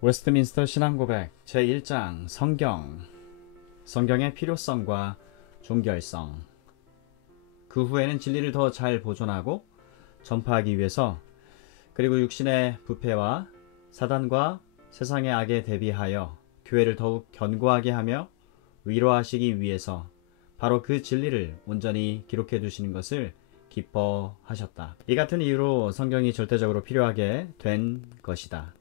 웨스트민스터 신앙고백 제1장 성경의 필요성과 종결성. 그 후에는 진리를 더 잘 보존하고 전파하기 위해서, 그리고 육신의 부패와 사단과 세상의 악에 대비하여 교회를 더욱 견고하게 하며 위로하시기 위해서 바로 그 진리를 온전히 기록해 두시는 것을 기뻐하셨다. 이 같은 이유로 성경이 절대적으로 필요하게 된 것이다.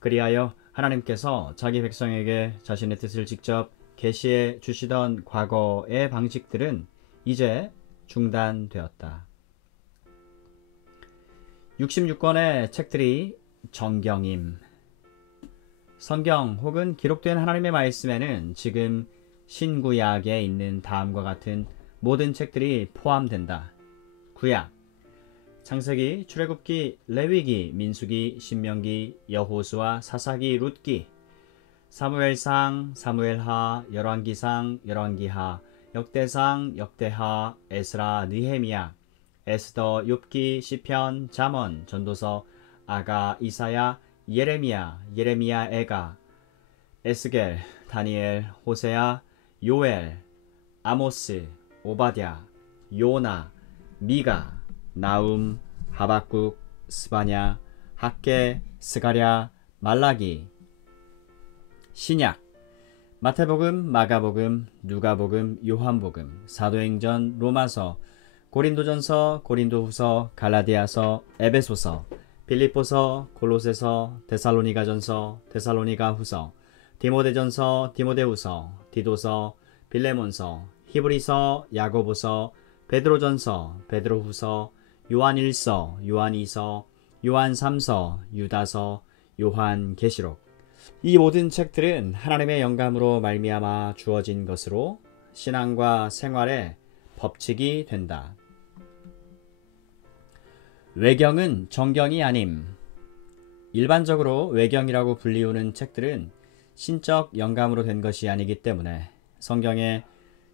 그리하여 하나님께서 자기 백성에게 자신의 뜻을 직접 계시해 주시던 과거의 방식들은 이제 중단되었다. 66권의 책들이 정경임. 성경 혹은 기록된 하나님의 말씀에는 지금 신구약에 있는 다음과 같은 모든 책들이 포함된다. 구약, 창세기, 출애굽기, 레위기, 민수기, 신명기, 여호수아, 사사기, 룻기, 사무엘상, 사무엘하, 열왕기상, 열왕기하, 역대상, 역대하, 에스라, 느헤미야, 에스더, 욥기, 시편, 잠언, 전도서, 아가, 이사야, 예레미야, 에가, 에스겔, 다니엘, 호세아, 요엘, 아모스, 오바댜, 요나, 미가, 나움, 하박국, 스바냐, 학개, 스가랴, 말라기. 신약, 마태복음, 마가복음, 누가복음, 요한복음, 사도행전, 로마서, 고린도전서, 고린도후서, 갈라디아서, 에베소서, 빌립보서, 골로새서, 데살로니가전서, 데살로니가후서, 디모데전서, 디모데후서, 디도서, 빌레몬서, 히브리서, 야고보서, 베드로전서, 베드로후서, 요한일서, 요한이서, 요한삼서, 유다서, 요한계시록. 이 모든 책들은 하나님의 영감으로 말미암아 주어진 것으로 신앙과 생활의 법칙이 된다. 외경은 정경이 아님. 일반적으로 외경이라고 불리우는 책들은 신적 영감으로 된 것이 아니기 때문에 성경의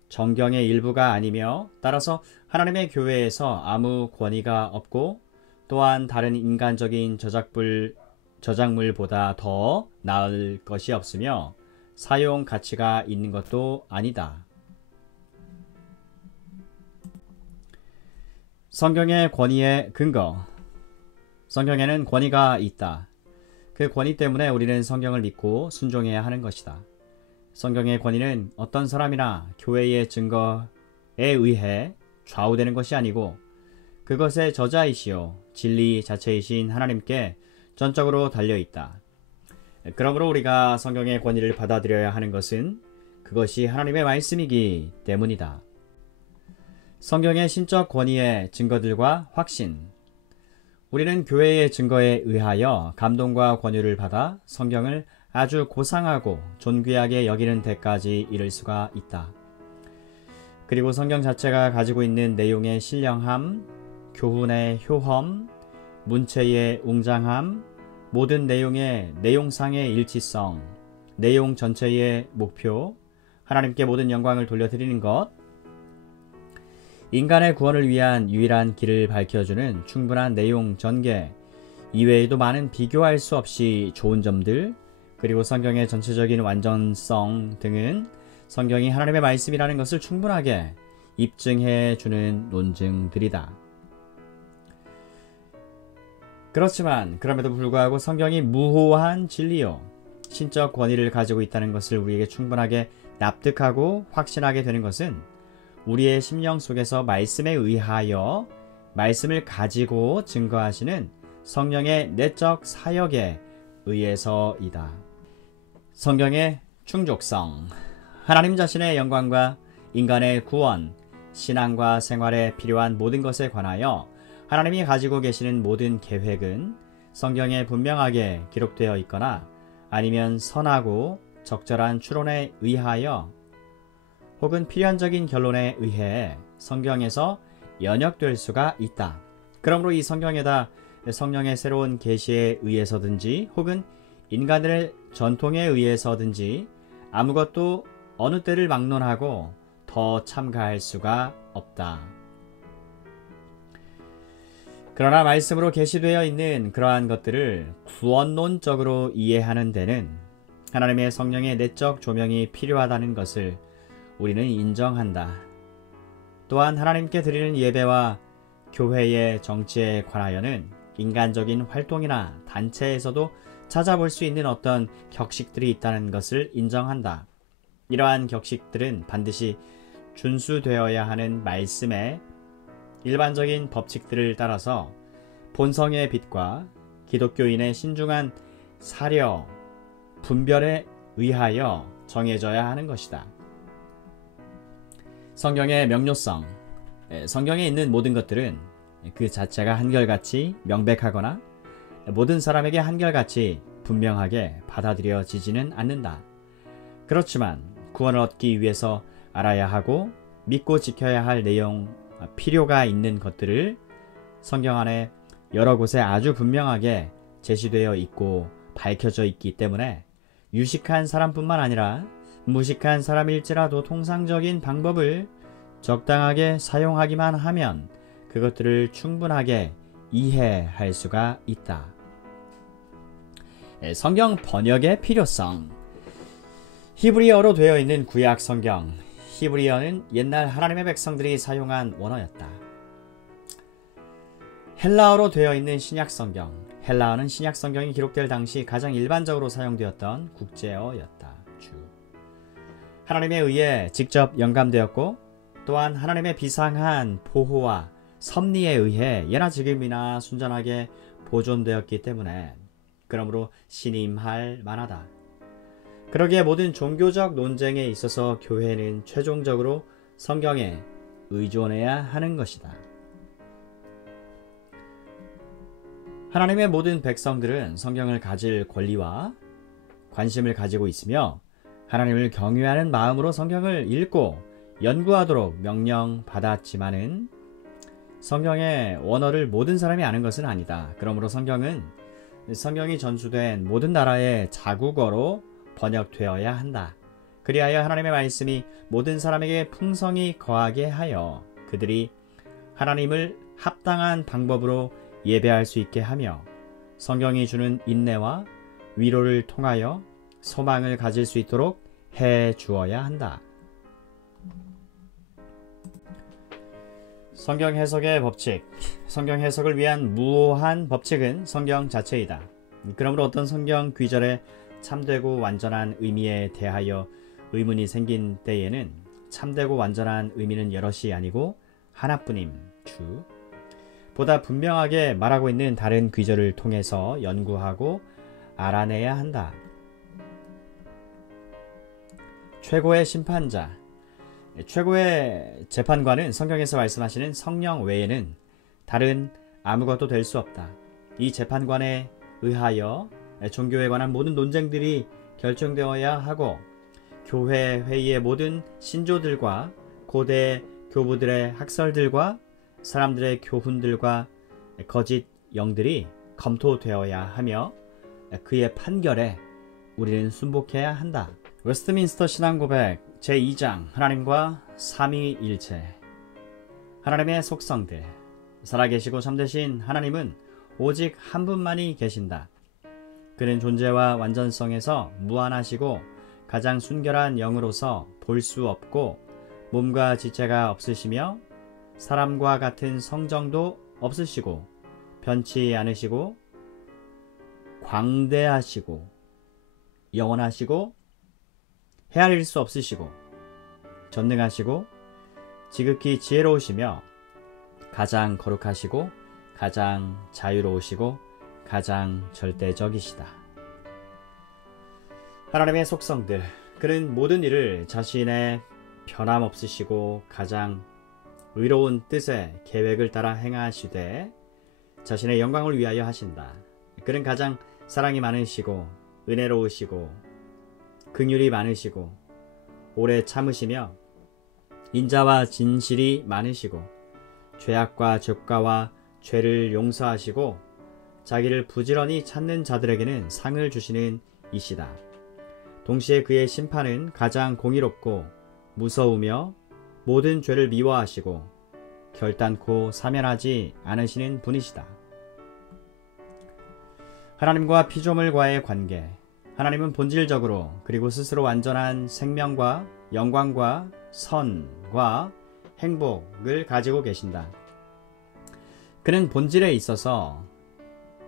정경의 일부가 아니며, 따라서 하나님의 교회에서 아무 권위가 없고, 또한 다른 인간적인 저작물보다 더 나을 것이 없으며 사용 가치가 있는 것도 아니다. 성경의 권위의 근거. 성경에는 권위가 있다. 그 권위 때문에 우리는 성경을 믿고 순종해야 하는 것이다. 성경의 권위는 어떤 사람이나 교회의 증거에 의해 좌우되는 것이 아니고 그것의 저자이시요 진리 자체이신 하나님께 전적으로 달려있다. 그러므로 우리가 성경의 권위를 받아들여야 하는 것은 그것이 하나님의 말씀이기 때문이다. 성경의 신적 권위의 증거들과 확신. 우리는 교회의 증거에 의하여 감동과 권유를 받아 성경을 아주 고상하고 존귀하게 여기는 데까지 이를 수가 있다. 그리고 성경 자체가 가지고 있는 내용의 신령함, 교훈의 효험, 문체의 웅장함, 모든 내용의 내용상의 일치성, 내용 전체의 목표, 하나님께 모든 영광을 돌려드리는 것, 인간의 구원을 위한 유일한 길을 밝혀주는 충분한 내용 전개, 이외에도 많은 비교할 수 없이 좋은 점들, 그리고 성경의 전체적인 완전성 등은 성경이 하나님의 말씀이라는 것을 충분하게 입증해 주는 논증들이다. 그렇지만 그럼에도 불구하고 성경이 무호한 진리요 신적 권위를 가지고 있다는 것을 우리에게 충분하게 납득하고 확신하게 되는 것은 우리의 심령 속에서 말씀에 의하여 말씀을 가지고 증거하시는 성령의 내적 사역에 의해서이다. 성경의 충족성. 하나님 자신의 영광과 인간의 구원, 신앙과 생활에 필요한 모든 것에 관하여 하나님이 가지고 계시는 모든 계획은 성경에 분명하게 기록되어 있거나 아니면 선하고 적절한 추론에 의하여 혹은 필연적인 결론에 의해 성경에서 연역될 수가 있다. 그러므로 이 성경에다 성령의 새로운 계시에 의해서든지 혹은 인간들의 전통에 의해서든지 아무것도 어느 때를 막론하고 더 참가할 수가 없다. 그러나 말씀으로 계시되어 있는 그러한 것들을 구원론적으로 이해하는 데는 하나님의 성령의 내적 조명이 필요하다는 것을 우리는 인정한다. 또한 하나님께 드리는 예배와 교회의 정치에 관하여는 인간적인 활동이나 단체에서도 찾아볼 수 있는 어떤 격식들이 있다는 것을 인정한다. 이러한 격식들은 반드시 준수되어야 하는 말씀의 일반적인 법칙들을 따라서 본성의 빛과 기독교인의 신중한 사려, 분별에 의하여 정해져야 하는 것이다. 성경의 명료성, 성경에 있는 모든 것들은 그 자체가 한결같이 명백하거나 모든 사람에게 한결같이 분명하게 받아들여지지는 않는다. 그렇지만 구원을 얻기 위해서 알아야 하고 믿고 지켜야 할 내용, 필요가 있는 것들을 성경 안에 여러 곳에 아주 분명하게 제시되어 있고 밝혀져 있기 때문에 유식한 사람뿐만 아니라 무식한 사람일지라도 통상적인 방법을 적당하게 사용하기만 하면 그것들을 충분하게 이해할 수가 있다. 성경 번역의 필요성. 히브리어로 되어 있는 구약 성경. 히브리어는 옛날 하나님의 백성들이 사용한 원어였다. 헬라어로 되어 있는 신약 성경. 헬라어는 신약 성경이 기록될 당시 가장 일반적으로 사용되었던 국제어였다. 하나님에 의해 직접 영감되었고 또한 하나님의 비상한 보호와 섭리에 의해 예나 지금이나 순전하게 보존되었기 때문에 그러므로 신임할 만하다. 그러기에 모든 종교적 논쟁에 있어서 교회는 최종적으로 성경에 의존해야 하는 것이다. 하나님의 모든 백성들은 성경을 가질 권리와 관심을 가지고 있으며 하나님을 경외하는 마음으로 성경을 읽고 연구하도록 명령받았지만은 성경의 원어를 모든 사람이 아는 것은 아니다. 그러므로 성경이 전수된 모든 나라의 자국어로 번역되어야 한다. 그리하여 하나님의 말씀이 모든 사람에게 풍성히 거하게 하여 그들이 하나님을 합당한 방법으로 예배할 수 있게 하며 성경이 주는 인내와 위로를 통하여 소망을 가질 수 있도록 해 주어야 한다. 성경 해석의 법칙. 성경 해석을 위한 무오한 법칙은 성경 자체이다. 그러므로 어떤 성경 귀절에 참되고 완전한 의미에 대하여 의문이 생긴 때에는 참되고 완전한 의미는 여럿이 아니고 하나뿐임 주. 보다 분명하게 말하고 있는 다른 귀절을 통해서 연구하고 알아내야 한다. 최고의 심판자. 최고의 재판관은 성경에서 말씀하시는 성령 외에는 다른 아무것도 될 수 없다. 이 재판관에 의하여 종교에 관한 모든 논쟁들이 결정되어야 하고 교회 회의의 모든 신조들과 고대 교부들의 학설들과 사람들의 교훈들과 거짓 영들이 검토되어야 하며 그의 판결에 우리는 순복해야 한다. 웨스트민스터 신앙고백 제2장 하나님과 삼위일체. 하나님의 속성들. 살아계시고 참되신 하나님은 오직 한 분만이 계신다. 그는 존재와 완전성에서 무한하시고 가장 순결한 영으로서 볼 수 없고 몸과 지체가 없으시며 사람과 같은 성정도 없으시고 변치 않으시고 광대하시고 영원하시고 헤아릴 수 없으시고 전능하시고 지극히 지혜로우시며 가장 거룩하시고 가장 자유로우시고 가장 절대적이시다. 하나님의 속성들. 그는 모든 일을 자신의 변함없으시고 가장 의로운 뜻의 계획을 따라 행하시되 자신의 영광을 위하여 하신다. 그는 가장 사랑이 많으시고 은혜로우시고 긍휼이 많으시고 오래 참으시며 인자와 진실이 많으시고 죄악과 죄가와 죄를 용서하시고 자기를 부지런히 찾는 자들에게는 상을 주시는 이시다. 동시에 그의 심판은 가장 공의롭고 무서우며 모든 죄를 미워하시고 결단코 사면하지 않으시는 분이시다. 하나님과 피조물과의 관계. 하나님은 본질적으로 그리고 스스로 완전한 생명과 영광과 선과 행복을 가지고 계신다. 그는 본질에 있어서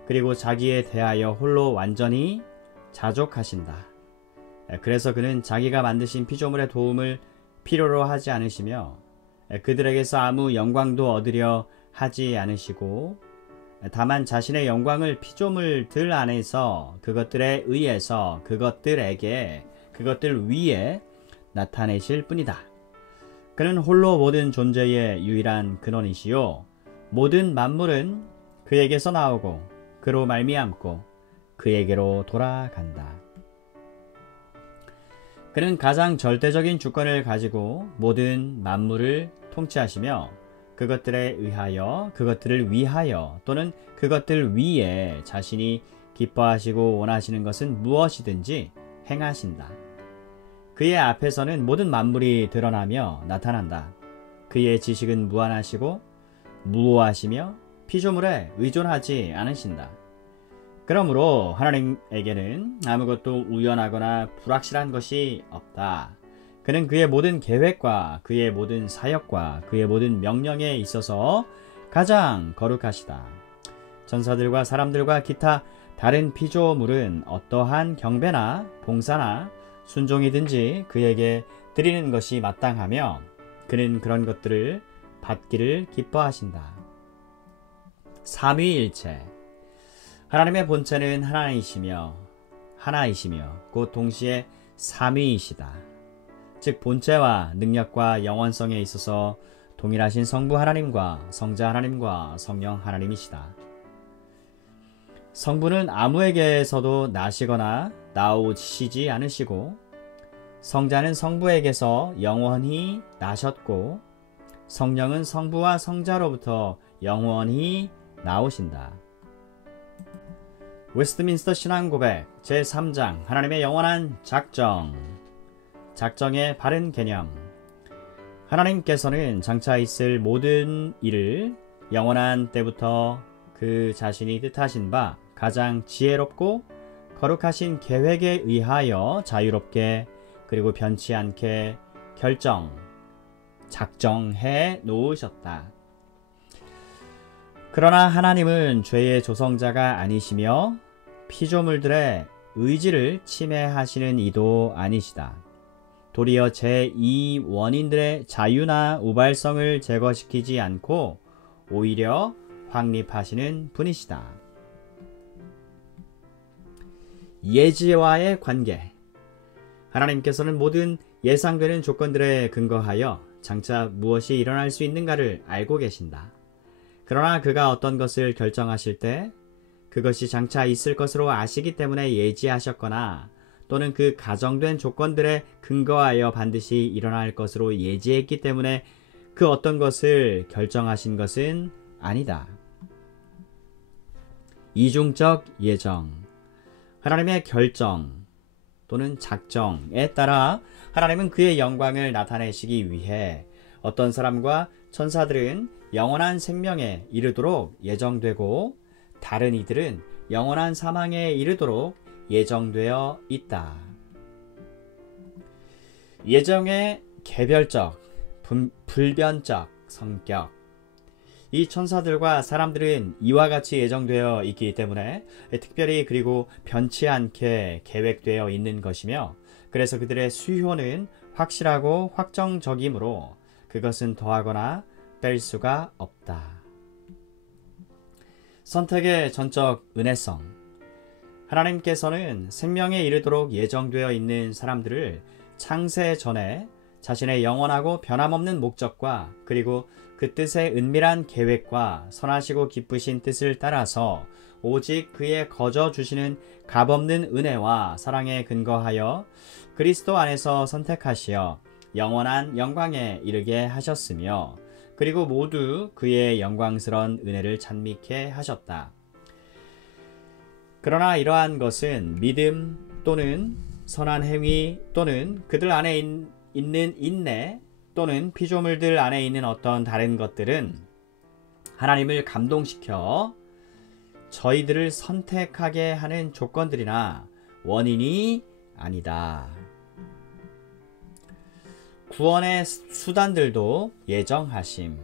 그리고 자기에 대하여 홀로 완전히 자족하신다. 그래서 그는 자기가 만드신 피조물의 도움을 필요로 하지 않으시며 그들에게서 아무 영광도 얻으려 하지 않으시고 다만 자신의 영광을 피조물들 안에서 그것들에 의해서 그것들에게 그것들 위에 나타내실 뿐이다. 그는 홀로 모든 존재의 유일한 근원이시요 모든 만물은 그에게서 나오고 그로 말미암고 그에게로 돌아간다. 그는 가장 절대적인 주권을 가지고 모든 만물을 통치하시며 그것들을 위하여 또는 그것들 위에 자신이 기뻐하시고 원하시는 것은 무엇이든지 행하신다. 그의 앞에서는 모든 만물이 드러나며 나타난다. 그의 지식은 무한하시고 무오하시며 피조물에 의존하지 않으신다. 그러므로 하나님에게는 아무것도 우연하거나 불확실한 것이 없다. 그는 그의 모든 계획과 그의 모든 사역과 그의 모든 명령에 있어서 가장 거룩하시다. 천사들과 사람들과 기타 다른 피조물은 어떠한 경배나 봉사나 순종이든지 그에게 드리는 것이 마땅하며 그는 그런 것들을 받기를 기뻐하신다. 삼위일체. 하나님의 본체는 하나이시며 곧 동시에 삼위이시다. 즉 본체와 능력과 영원성에 있어서 동일하신 성부 하나님과 성자 하나님과 성령 하나님이시다. 성부는 아무에게서도 나시거나 나오시지 않으시고 성자는 성부에게서 영원히 나셨고 성령은 성부와 성자로부터 영원히 나오신다. 웨스트민스터 신앙고백 제3장 하나님의 영원한 작정의 바른 개념. 하나님께서는 장차 있을 모든 일을 영원한 때부터 그 자신이 뜻하신 바 가장 지혜롭고 거룩하신 계획에 의하여 자유롭게 그리고 변치 않게 작정해 놓으셨다. 그러나 하나님은 죄의 조성자가 아니시며 피조물들의 의지를 침해하시는 이도 아니시다. 도리어 제2 원인들의 자유나 우발성을 제거시키지 않고 오히려 확립하시는 분이시다. 예지와의 관계. 하나님께서는 모든 예상되는 조건들에 근거하여 장차 무엇이 일어날 수 있는가를 알고 계신다. 그러나 그가 어떤 것을 결정하실 때 그것이 장차 있을 것으로 아시기 때문에 예지하셨거나 또는 그 가정된 조건들에 근거하여 반드시 일어날 것으로 예지했기 때문에 그 어떤 것을 결정하신 것은 아니다. 이중적 예정. 하나님의 결정 또는 작정에 따라 하나님은 그의 영광을 나타내시기 위해 어떤 사람과 천사들은 영원한 생명에 이르도록 예정되고 다른 이들은 영원한 사망에 이르도록 예정되어 있다. 예정의 개별적, 불변적 성격. 이 천사들과 사람들은 이와 같이 예정되어 있기 때문에 특별히 그리고 변치 않게 계획되어 있는 것이며 그래서 그들의 수효는 확실하고 확정적이므로 그것은 더하거나 뺄 수가 없다. 선택의 전적 은혜성. 하나님께서는 생명에 이르도록 예정되어 있는 사람들을 창세 전에 자신의 영원하고 변함없는 목적과 그리고 그 뜻의 은밀한 계획과 선하시고 기쁘신 뜻을 따라서 오직 그의 거저 주시는 값없는 은혜와 사랑에 근거하여 그리스도 안에서 선택하시어 영원한 영광에 이르게 하셨으며 그리고 모두 그의 영광스러운 은혜를 찬미케 하셨다. 그러나 이러한 것은 믿음 또는 선한 행위 또는 그들 안에 있는 인내 또는 피조물들 안에 있는 어떤 다른 것들은 하나님을 감동시켜 저희들을 선택하게 하는 조건들이나 원인이 아니다. 구원의 수단들도 예정하심.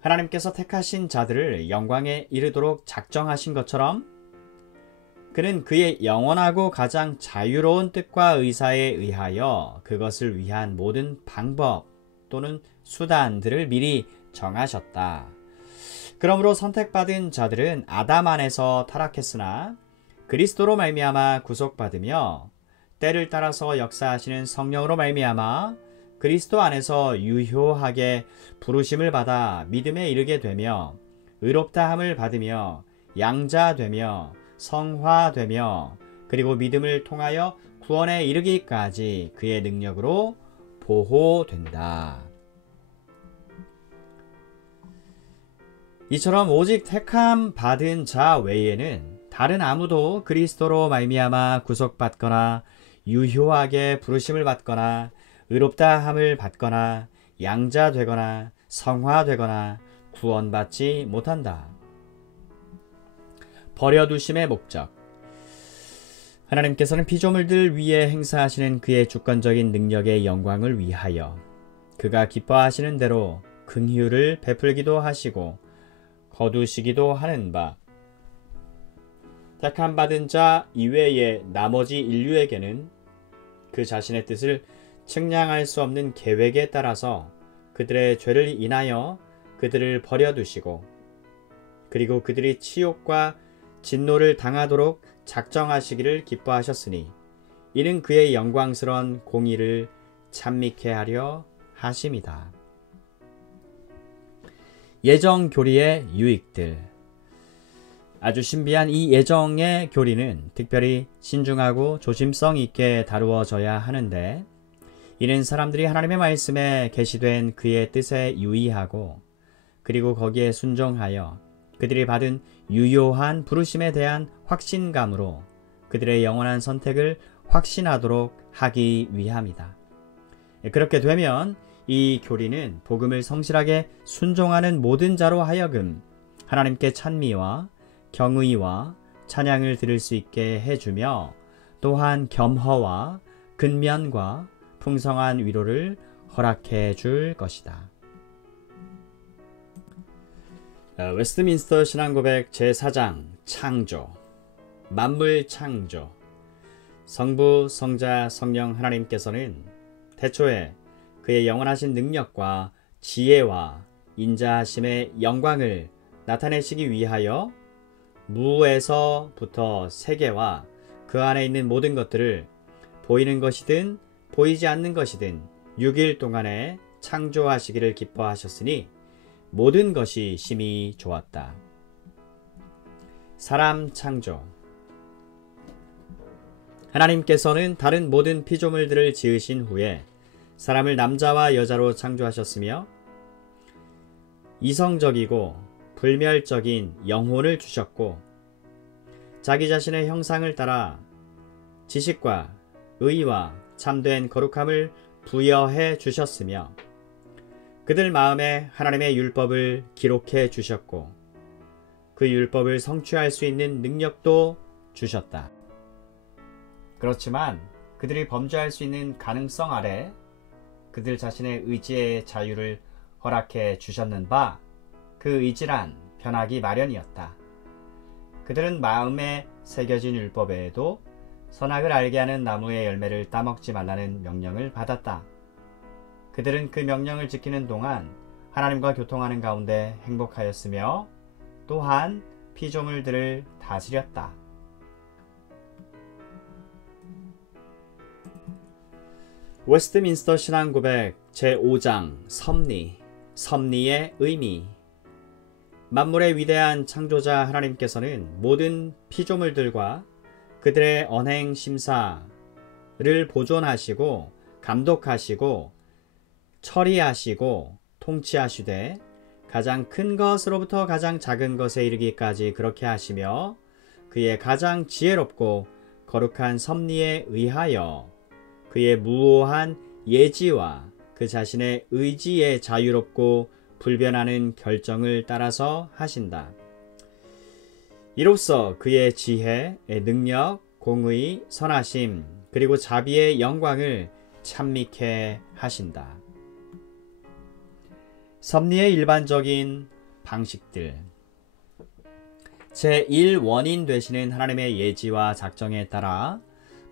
하나님께서 택하신 자들을 영광에 이르도록 작정하신 것처럼 그는 그의 영원하고 가장 자유로운 뜻과 의사에 의하여 그것을 위한 모든 방법 또는 수단들을 미리 정하셨다. 그러므로 선택받은 자들은 아담 안에서 타락했으나 그리스도로 말미암아 구속받으며 때를 따라서 역사하시는 성령으로 말미암아 그리스도 안에서 유효하게 부르심을 받아 믿음에 이르게 되며 의롭다함을 받으며 양자되며 성화되며 그리고 믿음을 통하여 구원에 이르기까지 그의 능력으로 보호된다. 이처럼 오직 택함 받은 자 외에는 다른 아무도 그리스도로 말미암아 구속받거나 유효하게 부르심을 받거나 의롭다함을 받거나 양자되거나 성화되거나 구원받지 못한다. 버려두심의 목적. 하나님께서는 피조물들 위에 행사하시는 그의 주권적인 능력의 영광을 위하여 그가 기뻐하시는 대로 긍휼을 베풀기도 하시고 거두시기도 하는 바 택함 받은 자 이외의 나머지 인류에게는 그 자신의 뜻을 측량할 수 없는 계획에 따라서 그들의 죄를 인하여 그들을 버려두시고 그리고 그들이 치욕과 진노를 당하도록 작정하시기를 기뻐하셨으니 이는 그의 영광스러운 공의를 찬미케 하려 하심이다. 예정 교리의 유익들. 아주 신비한 이 예정의 교리는 특별히 신중하고 조심성 있게 다루어져야 하는데 이는 사람들이 하나님의 말씀에 계시된 그의 뜻에 유의하고 그리고 거기에 순종하여 그들이 받은 유효한 부르심에 대한 확신감으로 그들의 영원한 선택을 확신하도록 하기 위함이다. 그렇게 되면 이 교리는 복음을 성실하게 순종하는 모든 자로 하여금 하나님께 찬미와 경의와 찬양을 드릴 수 있게 해주며 또한 겸허와 근면과 풍성한 위로를 허락해 줄 것이다. 웨스트민스터 신앙고백 제4장 창조. 만물 창조. 성부, 성자, 성령 하나님께서는 태초에 그의 영원하신 능력과 지혜와 인자하심의 영광을 나타내시기 위하여 무에서부터 세계와 그 안에 있는 모든 것들을 보이는 것이든 보이지 않는 것이든 6일 동안에 창조하시기를 기뻐하셨으니 모든 것이 심히 좋았다. 사람 창조. 하나님께서는 다른 모든 피조물들을 지으신 후에 사람을 남자와 여자로 창조하셨으며 이성적이고 불멸적인 영혼을 주셨고 자기 자신의 형상을 따라 지식과 의와 참된 거룩함을 부여해 주셨으며 그들 마음에 하나님의 율법을 기록해 주셨고 그 율법을 성취할 수 있는 능력도 주셨다. 그렇지만 그들이 범죄할 수 있는 가능성 아래 그들 자신의 의지의 자유를 허락해 주셨는 바 그 의지란 변하기 마련이었다. 그들은 마음에 새겨진 율법에도 선악을 알게 하는 나무의 열매를 따먹지 말라는 명령을 받았다. 그들은 그 명령을 지키는 동안 하나님과 교통하는 가운데 행복하였으며 또한 피조물들을 다스렸다. 웨스트민스터 신앙고백 제5장 섭리. 섭리의 의미. 만물의 위대한 창조자 하나님께서는 모든 피조물들과 그들의 언행 심사를 보존하시고 감독하시고 처리하시고 통치하시되 가장 큰 것으로부터 가장 작은 것에 이르기까지 그렇게 하시며 그의 가장 지혜롭고 거룩한 섭리에 의하여 그의 무오한 예지와 그 자신의 의지에 자유롭고 불변하는 결정을 따라서 하신다. 이로써 그의 지혜, 능력, 공의, 선하심, 그리고 자비의 영광을 찬미케 하신다. 섭리의 일반적인 방식들. 제1원인 되시는 하나님의 예지와 작정에 따라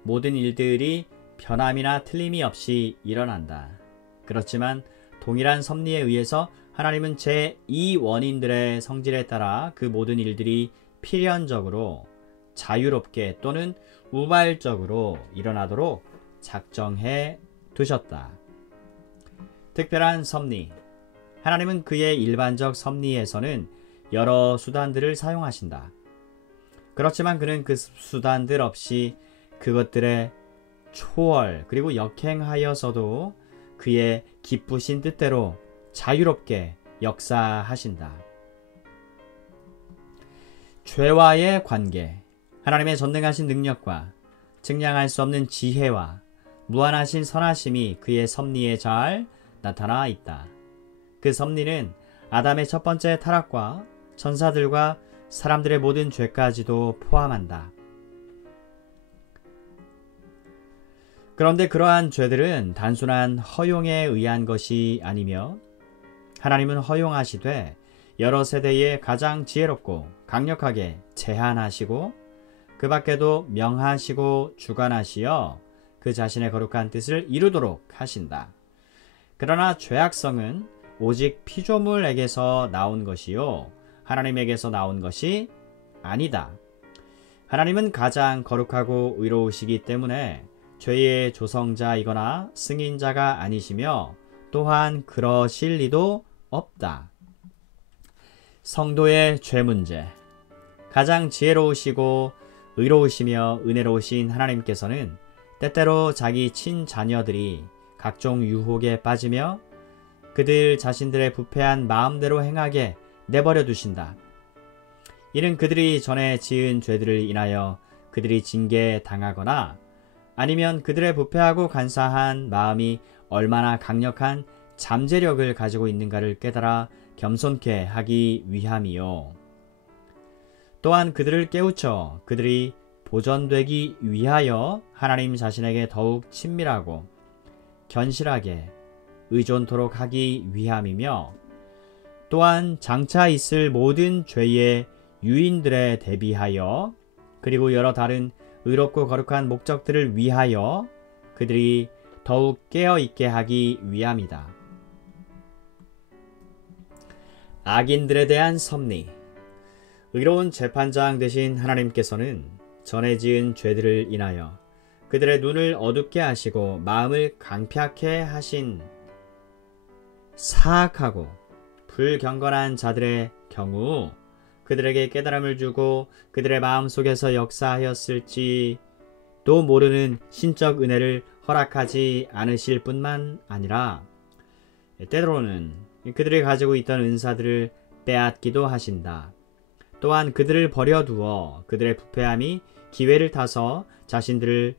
모든 일들이 변함이나 틀림이 없이 일어난다. 그렇지만 동일한 섭리에 의해서 하나님은 제2원인들의 성질에 따라 그 모든 일들이 필연적으로 자유롭게 또는 우발적으로 일어나도록 작정해 두셨다. 특별한 섭리. 하나님은 그의 일반적 섭리에서는 여러 수단들을 사용하신다. 그렇지만 그는 그 수단들 없이 그것들의 초월 그리고 역행하여서도 그의 기쁘신 뜻대로 자유롭게 역사하신다. 죄와의 관계. 하나님의 전능하신 능력과 측량할 수 없는 지혜와 무한하신 선하심이 그의 섭리에 잘 나타나 있다. 그 섭리는 아담의 첫 번째 타락과 천사들과 사람들의 모든 죄까지도 포함한다. 그런데 그러한 죄들은 단순한 허용에 의한 것이 아니며 하나님은 허용하시되 여러 세대에 가장 지혜롭고 강력하게 제한하시고 그 밖에도 명하시고 주관하시어 그 자신의 거룩한 뜻을 이루도록 하신다. 그러나 죄악성은 오직 피조물에게서 나온 것이요 하나님에게서 나온 것이 아니다. 하나님은 가장 거룩하고 의로우시기 때문에 죄의 조성자이거나 승인자가 아니시며 또한 그러실 리도 없다. 성도의 죄 문제. 가장 지혜로우시고 의로우시며 은혜로우신 하나님께서는 때때로 자기 친자녀들이 각종 유혹에 빠지며 그들 자신들의 부패한 마음대로 행하게 내버려 두신다. 이는 그들이 전에 지은 죄들을 인하여 그들이 징계당하거나 아니면 그들의 부패하고 간사한 마음이 얼마나 강력한 잠재력을 가지고 있는가를 깨달아 겸손케 하기 위함이요. 또한 그들을 깨우쳐 그들이 보전되기 위하여 하나님 자신에게 더욱 친밀하고 견실하게 의존토록 하기 위함이며 또한 장차 있을 모든 죄의 유인들에 대비하여 그리고 여러 다른 의롭고 거룩한 목적들을 위하여 그들이 더욱 깨어있게 하기 위함이다. 악인들에 대한 섭리. 의로운 재판장 되신 하나님께서는 전에 지은 죄들을 인하여 그들의 눈을 어둡게 하시고 마음을 강팍해 하신 사악하고 불경건한 자들의 경우 그들에게 깨달음을 주고 그들의 마음속에서 역사하였을지도 모르는 신적 은혜를 허락하지 않으실 뿐만 아니라 때로는 그들이 가지고 있던 은사들을 빼앗기도 하신다. 또한 그들을 버려두어 그들의 부패함이 기회를 타서 자신들을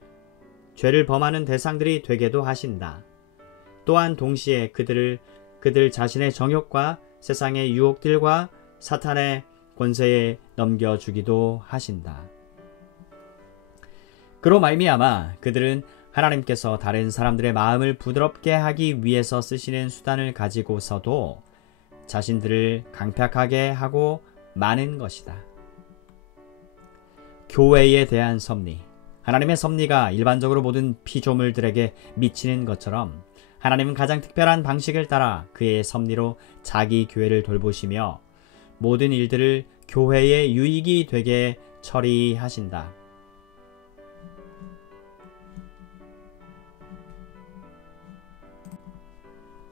죄를 범하는 대상들이 되게도 하신다. 또한 동시에 그들 자신의 정욕과 세상의 유혹들과 사탄의 권세에 넘겨주기도 하신다. 그로 말미암아 그들은 하나님께서 다른 사람들의 마음을 부드럽게 하기 위해서 쓰시는 수단을 가지고서도 자신들을 강팍하게 하고 마는 것이다. 교회에 대한 섭리. 하나님의 섭리가 일반적으로 모든 피조물들에게 미치는 것처럼 하나님은 가장 특별한 방식을 따라 그의 섭리로 자기 교회를 돌보시며 모든 일들을 교회의 유익이 되게 처리하신다.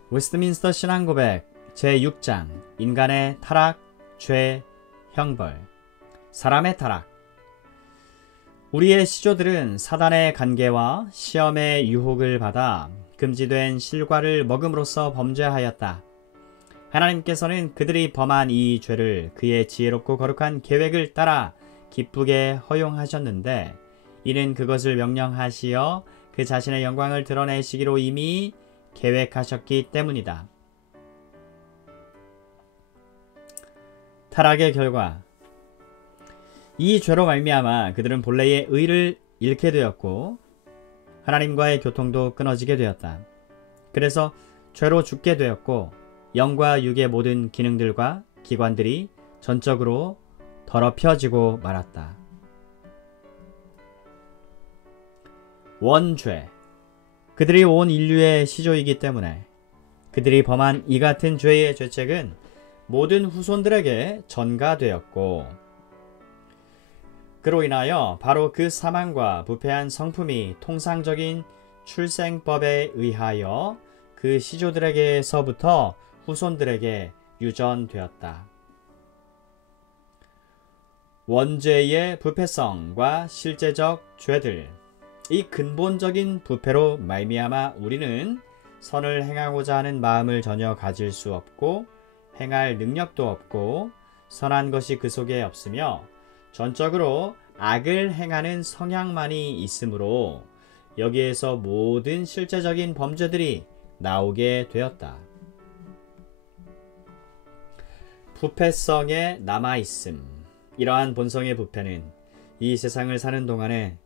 웨스트민스터 신앙고백 제6장 인간의 타락, 죄, 형벌. 사람의 타락. 우리의 시조들은 사단의 관계와 시험의 유혹을 받아 금지된 실과를 먹음으로써 범죄하였다. 하나님께서는 그들이 범한 이 죄를 그의 지혜롭고 거룩한 계획을 따라 기쁘게 허용하셨는데 이는 그것을 명령하시어 그 자신의 영광을 드러내시기로 이미 계획하셨기 때문이다. 타락의 결과, 이 죄로 말미암아 그들은 본래의 의를 잃게 되었고 하나님과의 교통도 끊어지게 되었다. 그래서 죄로 죽게 되었고 영과 육의 모든 기능들과 기관들이 전적으로 더럽혀지고 말았다. 원죄, 그들이 온 인류의 시조이기 때문에 그들이 범한 이 같은 죄의 죄책은 모든 후손들에게 전가되었고 그로 인하여 바로 그 사망과 부패한 성품이 통상적인 출생법에 의하여 그 시조들에게서부터 후손들에게 유전되었다. 원죄의 부패성과 실제적 죄들, 이 근본적인 부패로 말미암아 우리는 선을 행하고자 하는 마음을 전혀 가질 수 없고 행할 능력도 없고 선한 것이 그 속에 없으며 전적으로 악을 행하는 성향만이 있으므로 여기에서 모든 실제적인 범죄들이 나오게 되었다. 부패성에 남아있음, 이러한 본성의 부패는 이 세상을 사는 동안에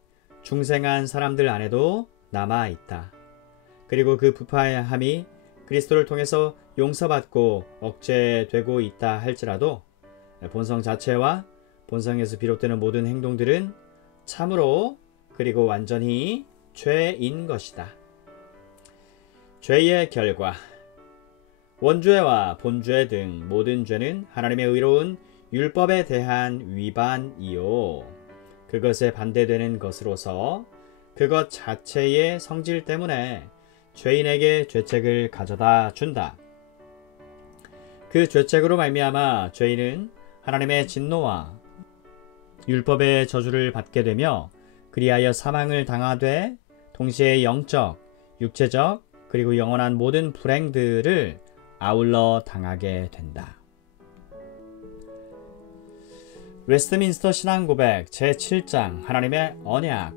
중생한 사람들 안에도 남아있다. 그리고 그 부패함이 그리스도를 통해서 용서받고 억제되고 있다 할지라도 본성 자체와 본성에서 비롯되는 모든 행동들은 참으로 그리고 완전히 죄인 것이다. 죄의 결과, 원죄와 본죄 등 모든 죄는 하나님의 의로운 율법에 대한 위반이요 그것에 반대되는 것으로서 그것 자체의 성질 때문에 죄인에게 죄책을 가져다 준다. 그 죄책으로 말미암아 죄인은 하나님의 진노와 율법의 저주를 받게 되며 그리하여 사망을 당하되 동시에 영적, 육체적 그리고 영원한 모든 불행들을 아울러 당하게 된다. 웨스트민스터 신앙고백 제7장 하나님의 언약